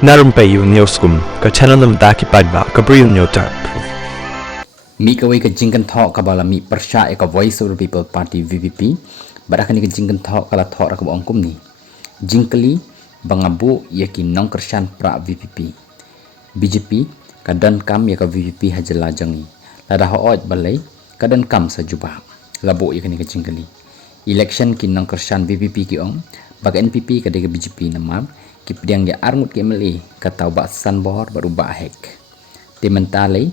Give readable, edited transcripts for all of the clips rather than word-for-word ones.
Narumpayu Neoskum, ka Chananam Daki Padba, Gabriel Nyotarp. Mi kawai ka jingkan thok kabala mi persya ka Voice of the People Party VPP barakani ka jingkan thok kala thok rakab ongkum ni jingkali bangabu yakin nong kersyan pra VPP BJP kadan kam ya ka VPP hajala jangi lada hooj balai kadan kam sa jubah labo yakani ka jingkali election kin nong kersyan VPP ki ong bag NPP ka de BJP namar ki pediang dia armut ki MLA ka tau ba sanbor baru ba hek tementalai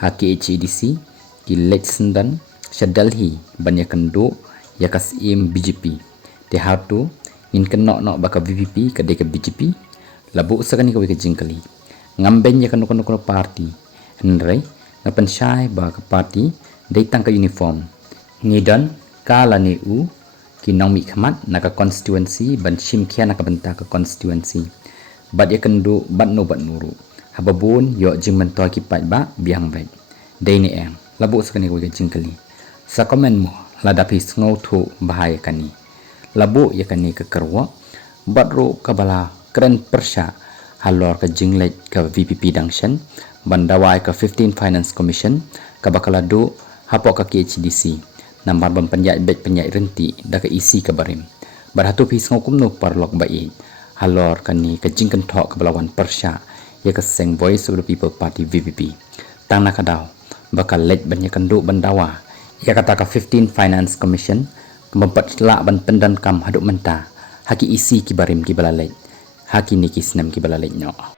haki HEDC ki Lexington Shadalhi banyak kendo yakas im BJP te hatu in kenok nok baka VPP ka de ka BJP labu sakani ka jingkali ngamben ya kanu party henry ngapan syai ba ka party datang ka uniform ngidan kala ni u kinong mi khamat naka constituency ban shim khia naka benta ka constituency bad ya kendo bad no bad nuru hababun yo jingman to ki pat ba biang vet dai ni em labu sakani ko jingkali sa comment mo ladapi ngau thu bahaya kani labu ya kani ka karwa badro kabala kren persya halor ka jinglet ka VPP dangshan bandawai ka 15 Finance Commission ka bakalado hapok ka KHDC nambar ban panjat bet panjat renti da ka isi ka barim barhatu pis ngau kumno parlok bai halor kani ka jingkan thok ka balawan persya ya ka seng Voice of the People Party VPP tang nakadaw bakal let banyak kendo bandawa ya kata ka 15 Finance Commission kemempat selak ban pendan kam haduk menta haki isi ki barim ki balalet haki niki senam ki balalet nyo